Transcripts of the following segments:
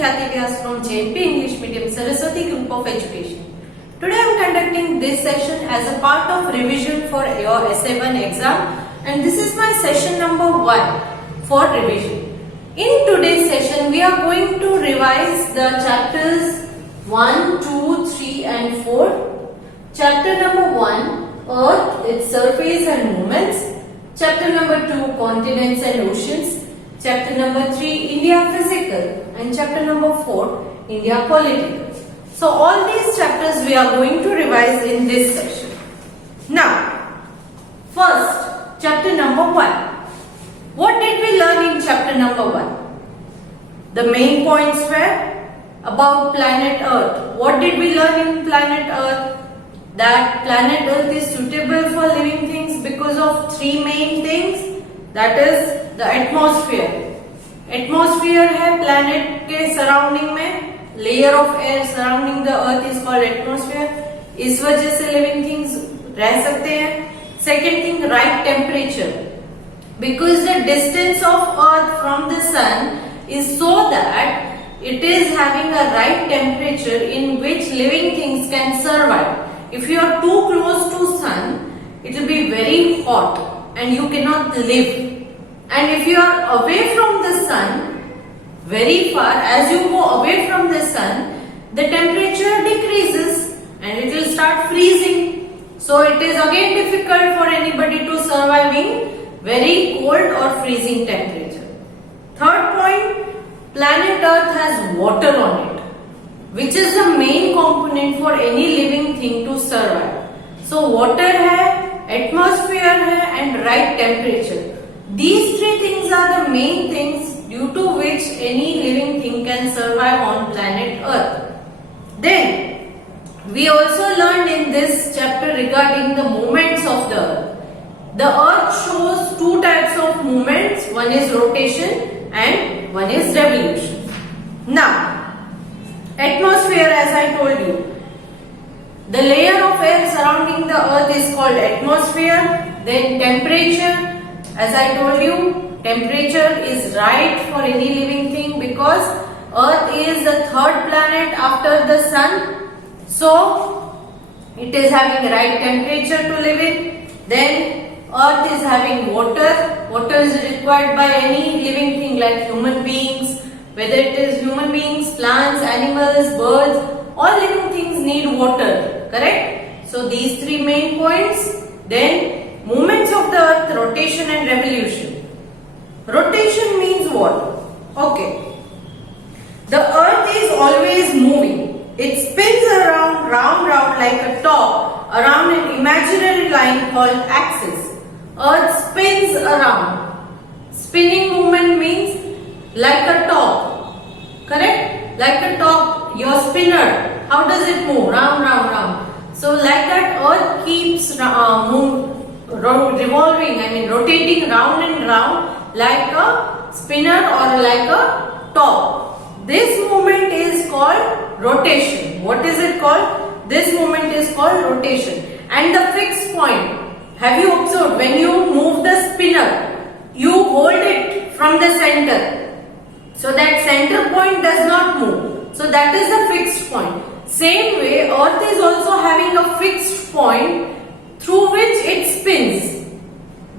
Khyati Vyas from JNP English Medium Saraswati Group of Education. Today I am conducting this session as a part of revision for your SA1 exam, and this is my session number 1 for revision. In today's session we are going to revise the chapters 1, 2, 3 and 4. Chapter number 1, Earth, its surface and movements. Chapter number 2, Continents and Oceans. Chapter number 3, India Physical, and chapter number 4, India Political. So all these chapters we are going to revise in this session. Now, first, chapter number 1. What did we learn in chapter number 1? The main points were about planet Earth. What did we learn in planet Earth? That planet Earth is suitable for living things because of 3 main things. That is the atmosphere. Atmosphere है planet के surrounding में, layer of air surrounding the earth is called atmosphere. इस वजह से living things रह सकते हैं. Second thing, right temperature. Because the distance of earth from the sun is so that it is having a right temperature in which living things can survive. If you are too close to sun, it will be very hot and you cannot live. And if you are away from the sun, very far, as you go away from the sun, the temperature decreases and it will start freezing. So it is again difficult for anybody to survive in very cold or freezing temperature. Third point, planet Earth has water on it, which is the main component for any living thing to survive. So water hai, atmosphere hai and right temperature. These 3 things are the main things due to which any living thing can survive on planet Earth. Then, we also learned in this chapter regarding the movements of the Earth. The Earth shows 2 types of movements. One is rotation and one is revolution. Now, atmosphere, as I told you, the layer of air surrounding the Earth is called atmosphere. Then temperature. As I told you, temperature is right for any living thing because Earth is the 3rd planet after the Sun. So, it is having right temperature to live in. Then, Earth is having water. Water is required by any living thing like human beings. Whether it is human beings, plants, animals, birds, all living things need water. Correct? So, these 3 main points. Then, movements of the earth, rotation and revolution. Rotation means what? Okay. The earth is always moving. It spins around, round like a top around an imaginary line called axis. Earth spins around. Spinning movement means like a top. Correct? Like a top, your spinner. How does it move? Round. So like that earth keeps revolving, rotating round and round like a spinner or like a top. This movement is called rotation. What is it called? This movement is called rotation. And the fixed point, have you observed when you move the spinner, you hold it from the center. So that center point does not move. So that is the fixed point. Same way, earth is also having a fixed point through which it spins.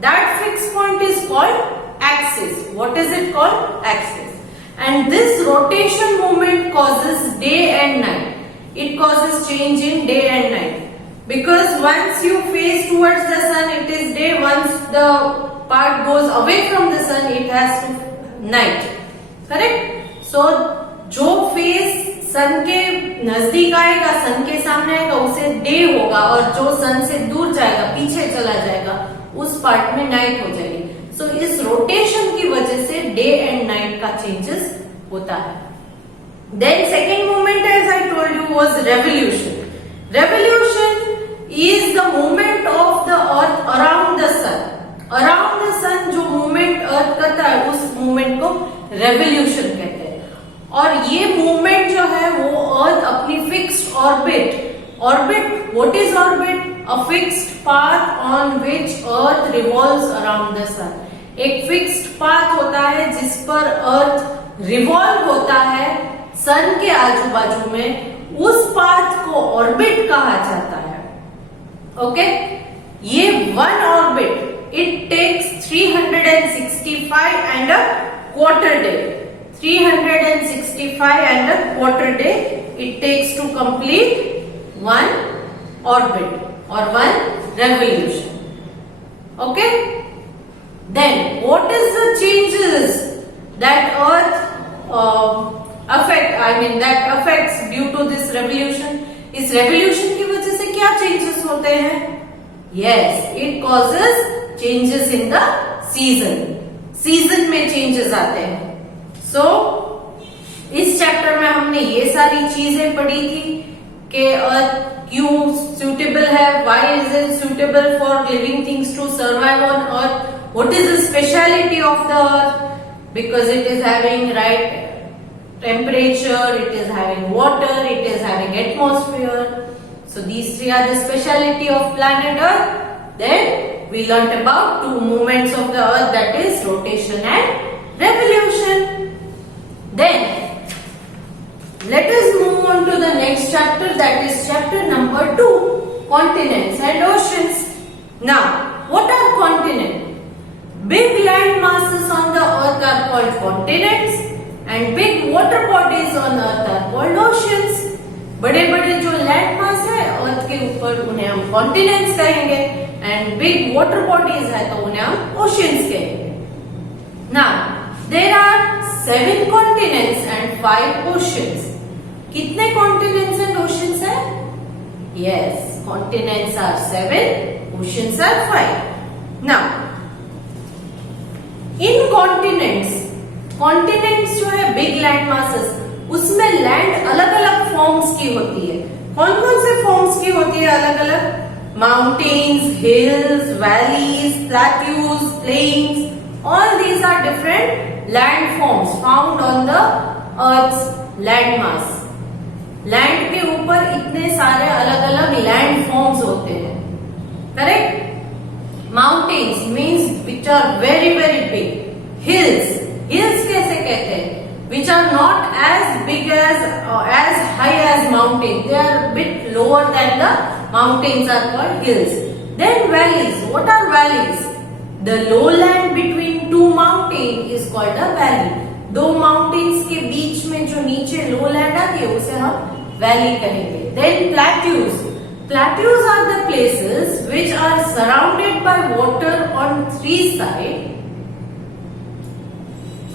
That fixed point is called axis. What is it called? Axis. And this rotation movement causes day and night. It causes change in day and night. Because once you face towards the sun, it is day. Once the part goes away from the sun, it has to night. Correct? So, जो face सन के नजदीक आएगा, सन के सामने आएगा, उसे day होगा और जो सन से दूर जाएगा, पीछे चला जाएगा, उस पार्ट में नाइट हो जाएगी. सो इस रोटेशन की वजह से डे एंड नाइट का चेंजेस होता है. Then second movement, as I told you, was revolution. Revolution is the movement of the earth around the sun. Around the sun जो मूवमेंट अर्थ करता है, उस मूवमेंट को रेवोल्यूशन कहते हैं. और ये मूवमेंट जो है वो अर्थ अपनी fixed orbit, what is orbit? A fixed path on which earth revolves around the sun. एक फिक्स्ड पाथ होता है जिस पर अर्थ रिवॉल्व होता है सन के आजू बाजू में, उस पाथ को ऑर्बिट कहा जाता है। ओके, ये one orbit it takes 365 and a quarter day, 365 and a quarter day it takes to complete one orbit or one revolution. Okay, then what is the changes that earth that affects due to this revolution? इस revolution की वजह से क्या changes होते हैं? Yes, it causes changes in the season में changes आते हैं। So, इस चैप्टर में हमने ये सारी चीजें पढ़ी थी कि अर्थ क्यों सुटेबल है, why is it suitable for living things to survive on earth, what is the speciality of the earth, because it is having right temperature, it is having water, it is having atmosphere. So these three are the speciality of planet earth. Then we learnt about two movements of the earth, that is rotation and revolution. Then let us move on to the next chapter, that is chapter number 2, continents and oceans. Now, what are continents? Big land masses on the earth are called continents and big water bodies on earth are called oceans. बड़े बड़े जो land mass है अर्थ के ऊपर उन्हें हम continents कहेंगे and big water bodies है तो उन्हें हम ओशियंस कहेंगे। Now there are 7 continents and 5 oceans. कितने continents and oceans है? Yes, continents are 7, oceans are 5. Now, in continents जो है big land masses, उसमें लैंड अलग अलग फॉर्म्स की होती है। कौन कौन से फॉर्म्स की होती है अलग अलग? Mountains, hills, valleys, plateaus, plains, all these are different land forms found on the earth's land mass. Land के ऊपर इतने सारे अलग अलग लैंड फॉर्म्स होते हैं, correct? Mountains means which are very very big. Hills कैसे कहते हैं? which are not as big as high as mountains, they are a bit lower than the mountains are called hills. Then valleys, what are valleys? The lowland between two mountains is called a valley. दो mountains के बीच में जो नीचे lowland आती है उसे हम valley कहेंगे। Then plateaus are the places which are surrounded by water on 3 sides.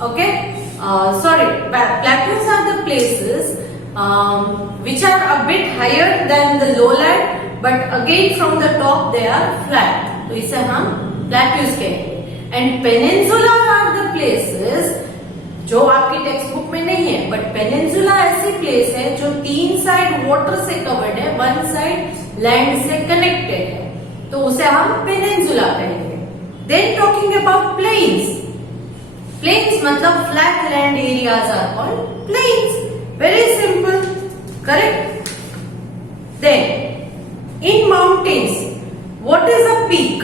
Okay, plateaus are the places which are a bit higher than the lowland, but again from the top they are flat. तो इसे हम plateaus कहेंगे। And peninsula are the places जो आपकी text book में नहीं है, but peninsula ऐसी प्लेस है जो 3 साइड वाटर से कवर्ड है, 1 साइड लैंड से कनेक्टेड है, तो उसे हम पेनिनसुला कहेंगे। Then talking about plains, plains मतलब flat land areas are called plains. Very simple, correct? Then in mountains what is a peak?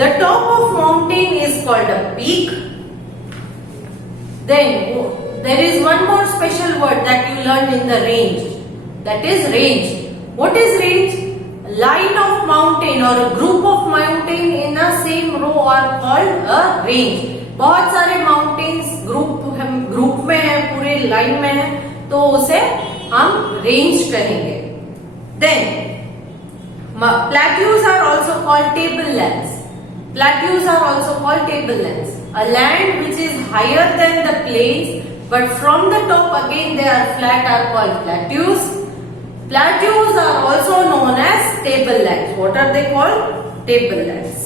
The top of mountain is called a peak. Then there is one more special word that you learned in the range, that is range. What is range? Line of mountain or a group of mountain in a same row are called a range. बहुत सारे mountains group में है, पूरे line में है, तो उसे हम range कहेंगे। Then plateaus are also called tablelands. Plateaus are also called tablelands. A land which is higher than the plains, but from the top again they are flat, are called plateaus. Plateaus are also known as tablelands. What are they called? Tablelands.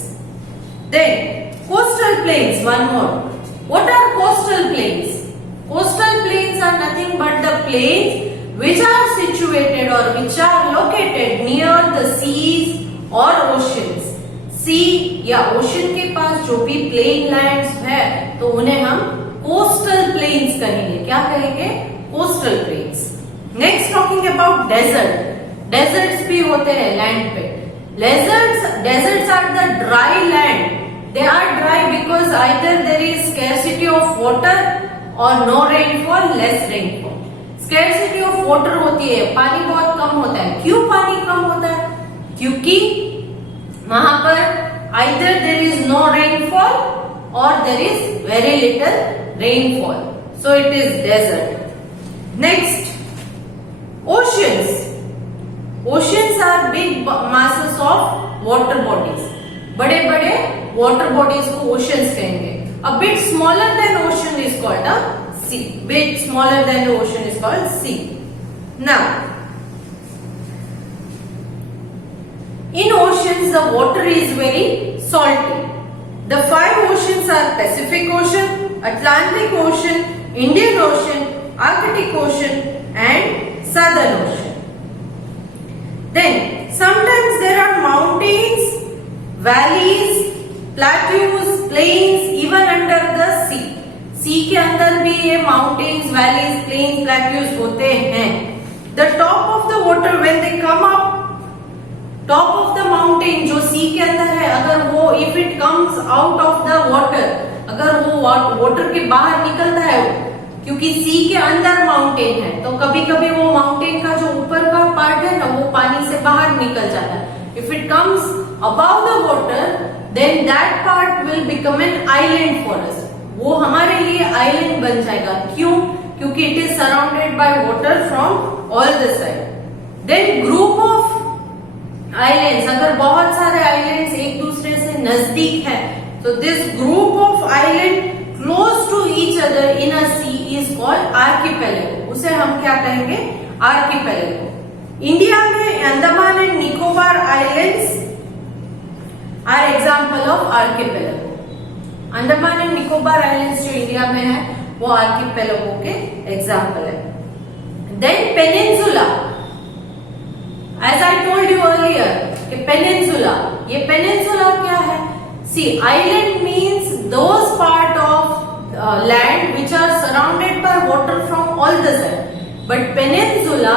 Then coastal plains, one more. What are coastal plains? Coastal plains are nothing but the plains which are situated or which are located near the seas or oceans. सी या ocean के पास जो भी plain lands है तो उन्हें हम coastal planes कहेंगे। क्या कहेंगे? Coastal plains. Next talking about desert. Deserts भी होते हैं लैंड पे। Deserts are the dry land. They are dry because either there is scarcity of water और no rainfall, less rainfall. Scarcity of water होती है, पानी बहुत कम होता है। क्यों पानी कम होता है? क्योंकि वहां पर either there is no rainfall और there is very little rainfall, so it is desert. Next, oceans. Oceans are big masses of water bodies, बड़े बड़े वाटर बॉडीज को ओशियंस कहेंगे। A bit smaller than ocean is called a sea, bit smaller than ocean is called sea. Now in oceans the water is very salty. The 5 oceans are Pacific Ocean, Atlantic Ocean, Indian Ocean, Arctic Ocean and Southern Ocean. Then sometimes there are mountains, valleys, plateaus, plains even under the sea. सी के अंदर भी ये mountains, valleys, plains, plateaus होते हैं. The top of the water when they come up, top of the mountain जो सी के अंदर है, अगर वो if it comes out of the water, अगर वो वाटर के बाहर निकलता है, क्योंकि सी के अंदर माउंटेन है, तो कभी कभी वो माउंटेन का जो ऊपर का पार्ट है ना, वो पानी से बाहर निकल जाता है। If it comes about the water then that part will become an island for us, वो हमारे लिए आइलैंड बन जाएगा। क्यों? क्योंकि it is surrounded by water from all the side. Then group of islands, अगर बहुत सारे आइलैंड्स एक दूसरे से नजदीक है, तो this group of island close to each other in a sea is called archipelago, उसे हम क्या कहेंगे? आर्किपेलागो। इंडिया में Andaman and Nicobar islands are example of archipelago. Andaman and Nicobar islands जो इंडिया में है वो आर्किपेलागो के एग्जांपल है। Then peninsula, as I told you earlier कि पेनिनसुला, ये पेनिनसुला क्या है? See, island means those part of land which are surrounded by water from all the side, but peninsula,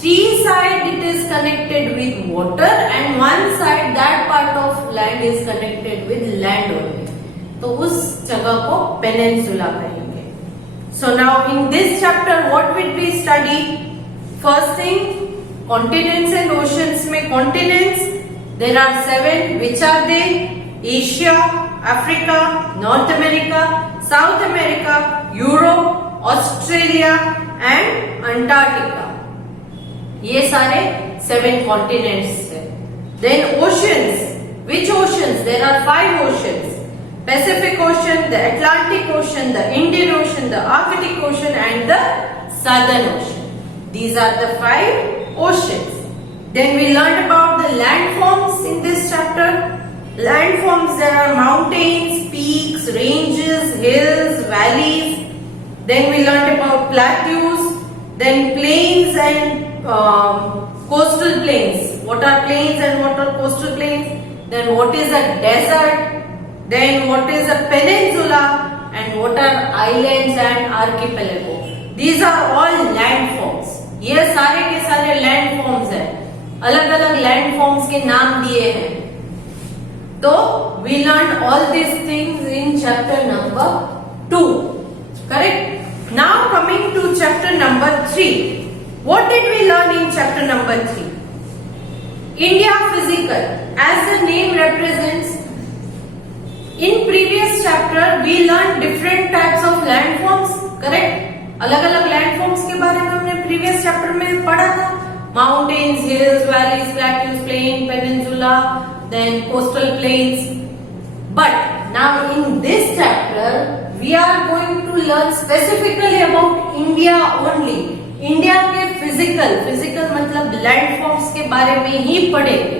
3 side it is connected with water and 1 side that part of land is connected with land only, तो उस जगह को peninsula कहेंगे। So now in this chapter what will we study? First thing, continents and oceans में continents there are 7, which are they? Asia, Africa, North America, South America, Europe, Australia and Antarctica. ये सारे 7 continents हैं। Then oceans, which oceans? There are 5 oceans: Pacific Ocean, the Atlantic Ocean, the Indian Ocean, the Arctic Ocean and the Southern Ocean. These are the 5 oceans. Then we learned about the landforms in this chapter. Landforms, there are mountains, peaks, ranges, hills, valleys. Then we learned about plateaus, then plains and coastal plains. What are plains and what are coastal plains? Then what is a desert? Then what is a peninsula? And what are islands and archipelago? These are all landforms. ये सारे के सारे landforms हैं, अलग अलग landforms के नाम दिए हैं। तो we learn all this things in chapter number 2, correct? Now coming to chapter number 3, what did we learn in chapter number 3? India physical, as the name represents, in previous chapter we learned different types of landforms, correct? अलग अलग landforms के बारे में हमने previous chapter में पढ़ा था। Mountains, hills, valleys, plateaus, plain, peninsula, then coastal plains. But now in this chapter we are going to learn specifically about India only. India के फिजिकल मतलब लैंडफॉर्म्स के बारे में ही पढ़ेंगे।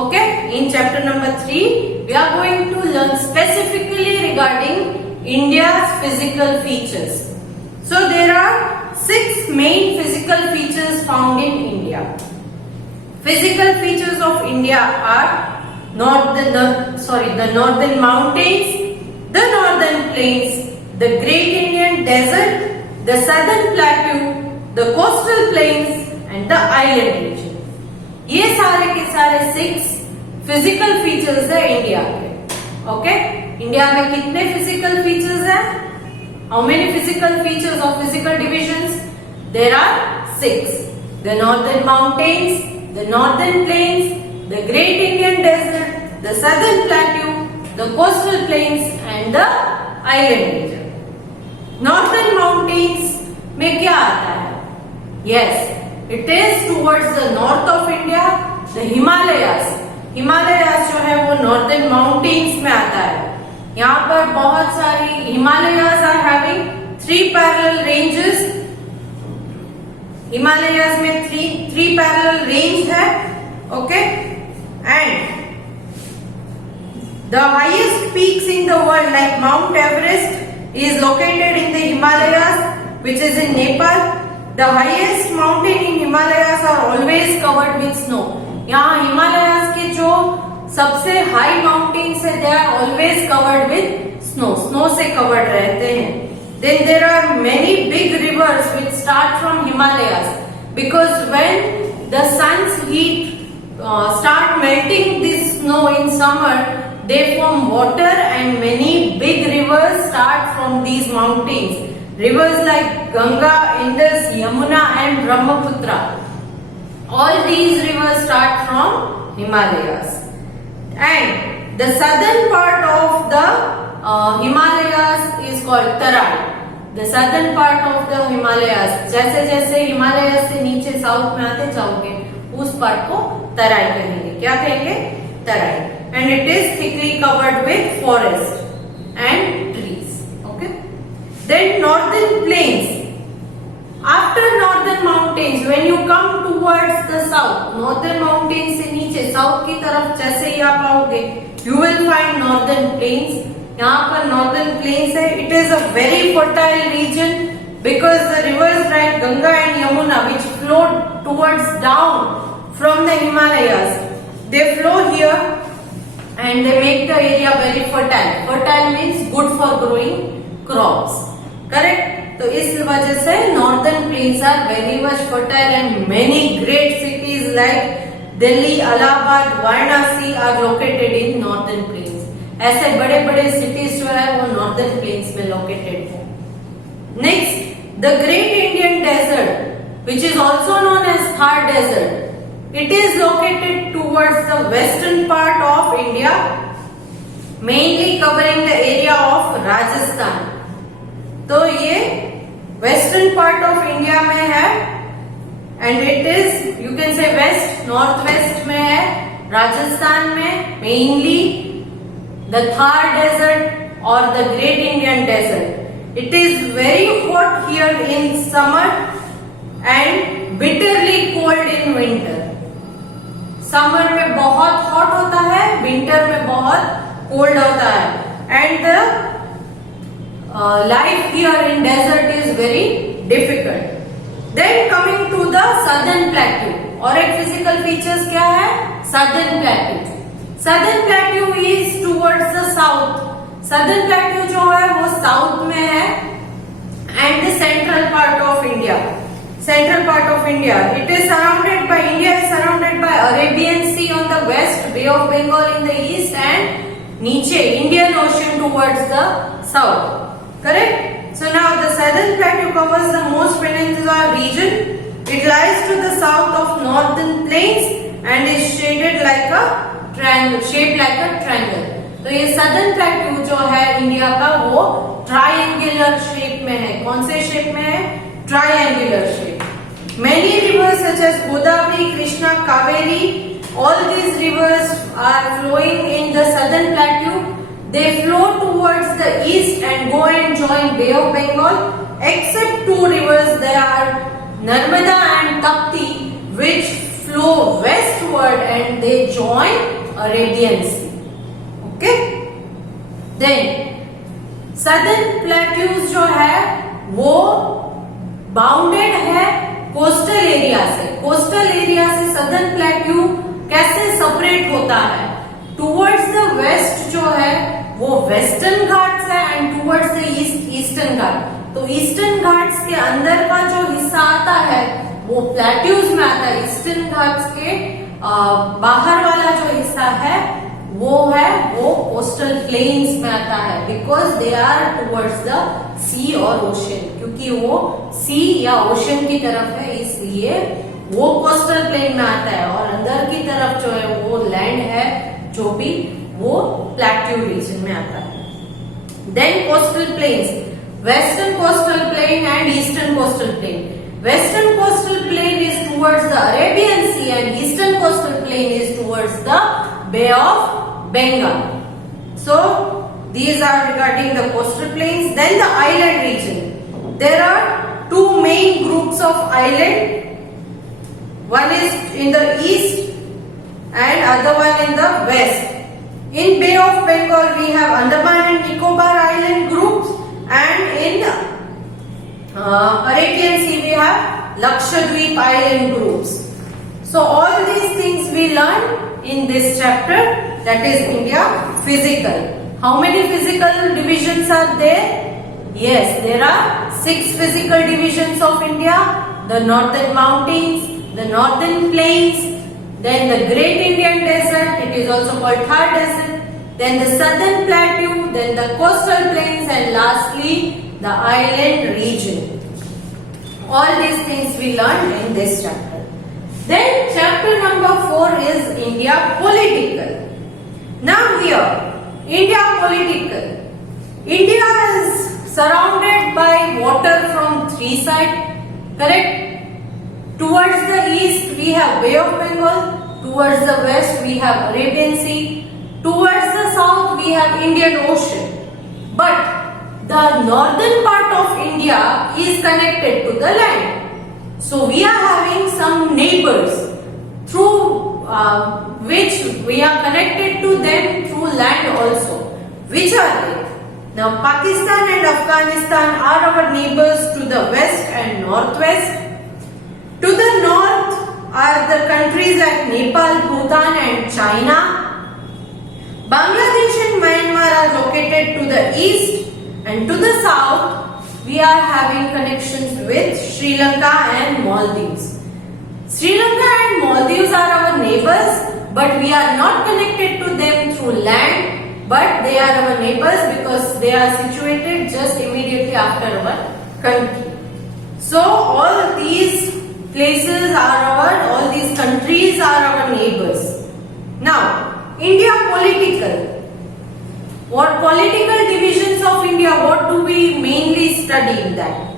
Okay, in chapter number 3 we are going to learn specifically regarding India's physical features. So there are 6 main physical features found in India. Physical features of India are the northern mountains, the northern plains, the Great Indian Desert, the southern plateau, the coastal plains and the island region. ये सारे के सारे 6 physical features है India के। Okay, India में कितने physical features हैं? How many physical features or physical divisions? there are 6. The northern mountains, the northern plains, the Great Indian Desert, the southern plateau, the coastal plains and the island region. Northern mountains में क्या आता है? Yes, it is towards the north of India, the Himalayas. Himalayas जो है वो northern mountains में आता है. यहाँ पर बहुत सारी Himalayas are having 3 parallel ranges. Himalayas में 3 parallel range है, okay? And the highest peaks in the world like Mount Everest is located in the Himalayas, which is in Nepal. The highest mountain in Himalayas are always covered with snow. यहाँ Himalayas के जो सबसे high mountains है, they are always covered with snow. Snow से covered रहते हैं. Then there are many big rivers which start from Himalayas, because when the sun's heat start melting this snow in summer, they form water and many big rivers start from these mountains. Rivers like Ganga, Indus, Yamuna and Brahmaputra. All these rivers start from Himalayas. And the southern part of the Himalayas is called Tarai. The southern part of the Himalayas, जैसे जैसे Himalayas से नीचे south में आते जाओगे, उस part को तराई कहेंगे. क्या कहेंगे? तराई. And it is thickly covered with forest and trees. Okay. Then northern plains. After northern mountains, when you come towards the south, northern mountains से नीचे south की तरफ जैसे ही आप आओगे, you will find northern plains. यहाँ पर northern plains है. It is a very fertile region because the rivers like Ganga and Yamuna, which flow towards down from the Himalayas, they flow here and they make the area very fertile. Fertile means good for growing crops. Correct? तो इस वजह से northern plains are very much fertile and many great cities like Delhi, Allahabad, Varanasi are located in northern plains. ऐसे बड़े बड़े cities जो है वो northern plains में located है. Next, the Great Indian Desert, which is also known as Thar Desert. It is located towards the western part of India, mainly covering the area of Rajasthan. तो ये western part of India में है, and it is, you can say west, northwest में है, Rajasthan में mainly the Thar Desert or the Great Indian Desert. It is very hot here in summer and bitterly cold in winter. Summer में बहुत hot होता है, winter में बहुत cold होता है. And the life here in desert is very difficult. Then coming to the southern plateau. और एक फिजिकल फीचर्स क्या है? Southern plateau. Southern plateau is towards the south. Southern plateau जो है वो साउथ में है and the central part of India. Central part of India. It is surrounded by, India is surrounded by Arabian Sea on the west, Bay of Bengal in the east and नीचे Indian Ocean towards the south. Correct? So now the southern plateau covers the most peninsula region. It lies to the south of northern plains and is shaded like a triangle, shaped like a triangle. तो ये southern plateau जो है India का वो triangular shape में है. कौन से shape में है? Triangular shape. Many rivers such as Godavari, Krishna, Kaveri, all these rivers are flowing in the southern plateau. They flow towards the east and go and join Bay of Bengal. Except 2 rivers, there are Narmada and Tapti, which flow westward and they join Arabian Sea. Okay? Then southern plateaus जो है वो bounded है coastal area से. Coastal area से southern plateau कैसे separate होता है? Towards the waste जो है वो वेस्टर्न घाट्स है and towards the east Eastern Ghat. तो ईस्टर्न घाट्स के अंदर का जो हिस्सा आता है वो प्लेट्यूज में आता है. ईस्टर्न घाट्स के बाहर वाला जो हिस्सा है वो है वो कोस्टल प्लेन्स में आता है, because they are towards the sea और ओशन, क्योंकि वो सी या ओशन की तरफ है इसलिए वो कोस्टल प्लेन में आता है। और अंदर की तरफ जो है वो लैंड है जो भी वो प्लेट्यू रीजन में आता है। Then coastal plains, western coastal plain and eastern coastal plain. Western coastal plain is towards the Arabian Sea and eastern coastal plain is towards the Bay of Bengal. So these are regarding the coastal plains. Then the island region. There are two main groups of island. One is in the east and other one in the west. In Bay of Bengal we have Andaman and Nicobar island groups, and in Arabian Sea we have Lakshadweep island groups. So all these things we learn in this chapter, that is India physical. How many physical divisions are there? Yes, there are 6 physical divisions of India. The northern mountains, the northern plains, then the Great Indian Desert, it is also called Thar Desert, then the southern plateau, then the coastal plains, and lastly the island region. All these things we learned in this chapter. Then chapter number 4 is India political. Now here, India political. India is surrounded by water from 3 sides, correct? Towards the east we have Bay of Bengal, towards the west we have Arabian Sea, towards the south we have Indian Ocean. But the northern part of India is connected to the land. So we are having some neighbors through which we are connected to them through land also. Which are they? Now Pakistan and Afghanistan are our neighbors to the west and northwest. To the north are the countries like Nepal, Bhutan and China. Bangladesh and Myanmar are located to the east. And to the south, we are having connections with Sri Lanka and Maldives. Sri Lanka and Maldives are our neighbors, but we are not connected to them through land, but they are our neighbors because they are situated just immediately after our country. So all these places are all these countries are our neighbors. Now, India political. What political divisions of India, what do we mainly study in that?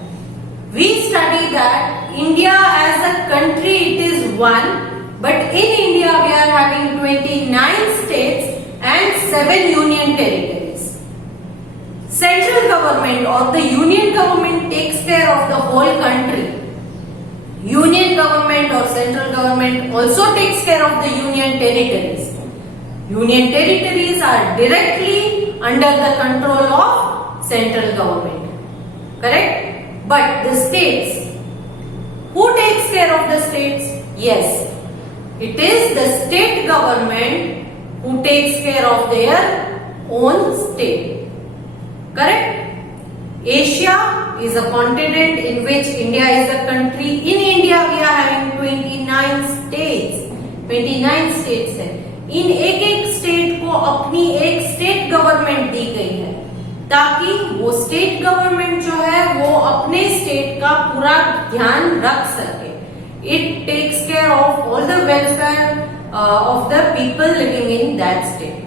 We study that India as a country, it is one, but in India we are having 29 states and 7 union territories. Central government or the union government takes care of the whole country. Union government or central government also takes care of the union territories. Union territories are directly under the control of central government, correct? But the states, who takes care of the states? Yes, it is the state government who takes care of their own state, correct? Asia is a continent in which India is a country. In India we are having 29 states. 29 states है. इन एक एक state को अपनी एक state government दी गई है ताकि वो स्टेट गवर्नमेंट जो है वो अपने स्टेट का पूरा ध्यान रख सके. It takes care of all the welfare of the people living in that state.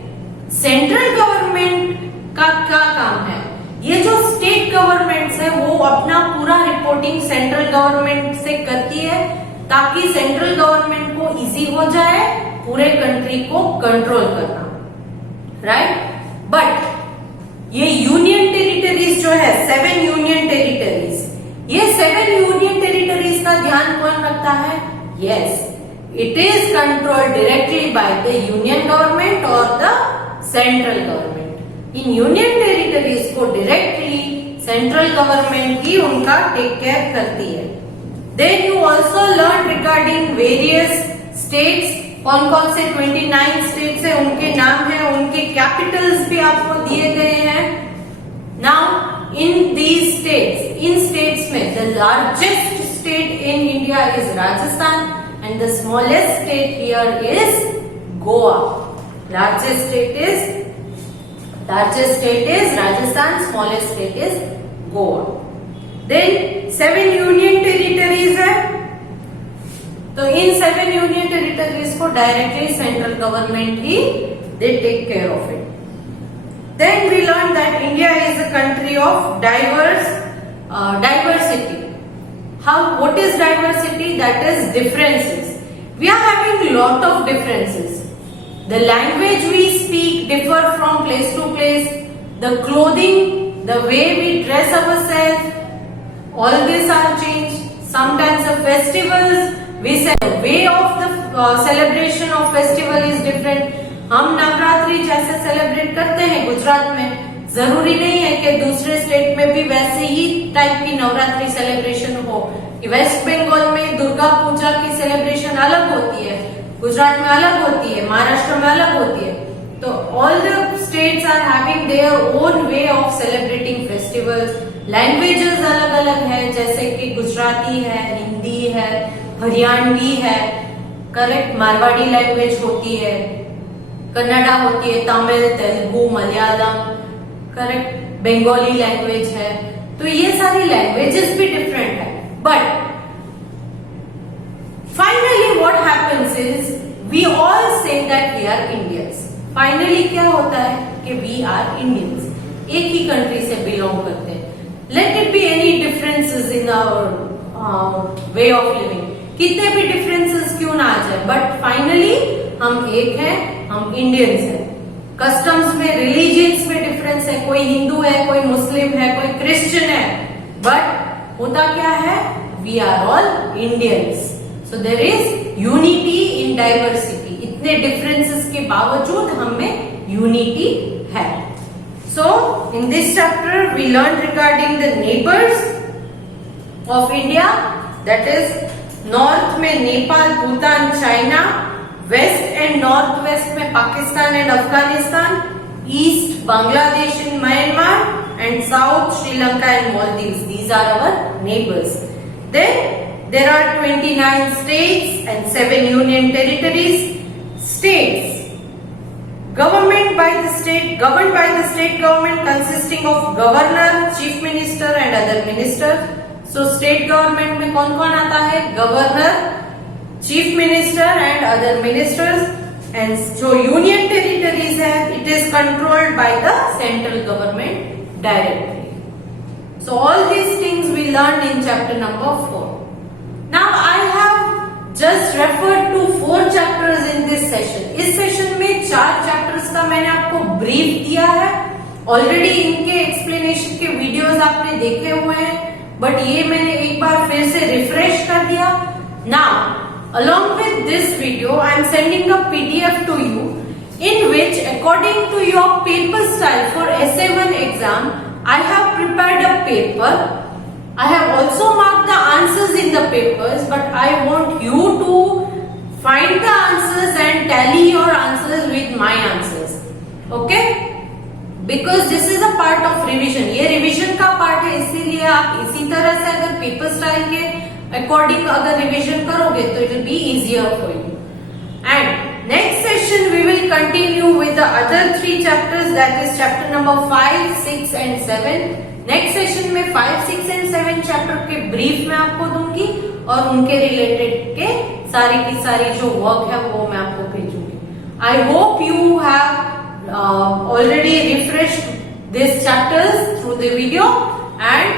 Central government का क्या काम है? ये जो स्टेट गवर्नमेंट्स है वो अपना पूरा रिपोर्टिंग सेंट्रल गवर्नमेंट से करती है ताकि सेंट्रल गवर्नमेंट को इजी हो जाए पूरे कंट्री को कंट्रोल करना, राइट? बट ये यूनियन टेरिटरीज जो है 7 यूनियन टेरिटरीज, ये 7 यूनियन टेरिटरीज का ध्यान कौन रखता है? Yes, it is controlled directly by the union government और द सेंट्रल गवर्नमेंट. इन यूनियन टेरिटरीज को डायरेक्टली सेंट्रल गवर्नमेंट ही उनका टेक केयर करती है. Then you also learn regarding various states. कौन कौन से 29 स्टेट्स है, उनके नाम है, उनके कैपिटल्स भी आपको दिए गए हैं. नाउ इन दीज स्टेट्स, इन स्टेट्स में the largest state in India is Rajasthan and the smallest state here is Goa. Largest state is Rajasthan, smallest state is Goa. Then 7 union territories है, तो इन 7 union territories को directly central government he they take care of it. Then we learned that India is a country of diversity. What is diversity? That is differences. We are having lot of differences. The language we speak differ from place to place. The clothing, the way we dress ourselves, all these are changed. Sometimes the festivals, we say the way of the celebration of festival is different. हम नवरात्रि जैसे celebrate करते हैं गुजरात में, जरूरी नहीं है कि दूसरे स्टेट में भी वैसे ही टाइप की नवरात्रि सेलिब्रेशन हो. कि वेस्ट बंगाल में दुर्गा पूजा की सेलिब्रेशन अलग होती है, गुजरात में अलग होती है, महाराष्ट्र में अलग होती है. तो all the states are having their own way of celebrating festivals. Languages अलग अलग है, जैसे कि गुजराती है, हिंदी है, हरियाणवी है, करेक्ट, मारवाड़ी लैंग्वेज होती है, कन्नड़ा होती है, तमिल, तेलुगु, मलयालम, करेक्ट, बंगाली लैंग्वेज है. तो ये सारी लैंग्वेजेस भी डिफरेंट है. But finally what happens is we all say that we are Indians. Finally क्या होता है कि वी आर इंडियंस, एक ही कंट्री से बिलोंग करते हैं. Let it be any differences in our way of living, कितने भी डिफरेंसेस क्यों ना आ जाए, बट फाइनली हम एक हैं, हम इंडियंस हैं. कस्टम्स में, रिलीजियंस में डिफरेंस है, कोई हिंदू है, कोई मुस्लिम है, कोई क्रिश्चियन है, बट होता क्या है, we are all Indians. So there is unity in diversity. इतने डिफरेंसेस के बावजूद हम में यूनिटी है. So in this chapter we learn regarding the neighbours of India, that is north में Nepal, Bhutan, China, west and north west में Pakistan and Afghanistan, east Bangladesh and Myanmar, and south Sri Lanka and Maldives. These are our neighbors. Then there are 29 states and 7 union territories. States governed by the state government consisting of governor, chief minister and other ministers. So state government में कौन कौन आता है, governor, chief minister and other ministers. And जो union territories है, it is controlled by the central government directly. So all these things we learn in chapter number 4. Now I have just referred to 4 chapters in this session. इस session में 4 chapters का मैंने आपको brief दिया है. Already इनके explanation के videos आपने देखे हुए हैं, बट ये मैंने एक बार फिर से रिफ्रेश कर दिया. Now along with this video, I am sending a PDF to you in which, according to your paper style for SA1 exam, I have prepared a paper. I have also marked the answers in the papers, but I want you to find the answers and tally your answers with my answers. Okay? Because this is a part of revision. ये revision का part है, इसीलिए आप इसी तरह से अगर paper style के अकॉर्डिंग अगर रिविजन करोगे तो it will be easier for you. And next session we will continue with the other 3 chapters, that is chapter number 5, 6 and 7. Next session में 5, 6 एंड 7 चैप्टर के ब्रीफ मैं आपको दूंगी और उनके रिलेटेड के सारी की सारी जो वर्क है वो मैं आपको भेजूंगी. I hope you have already refreshed this chapters through the video, and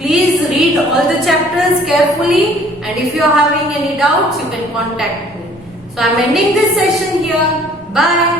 please read all the chapters carefully, and if you are having any doubts you can contact me. So I am ending this session here. Bye.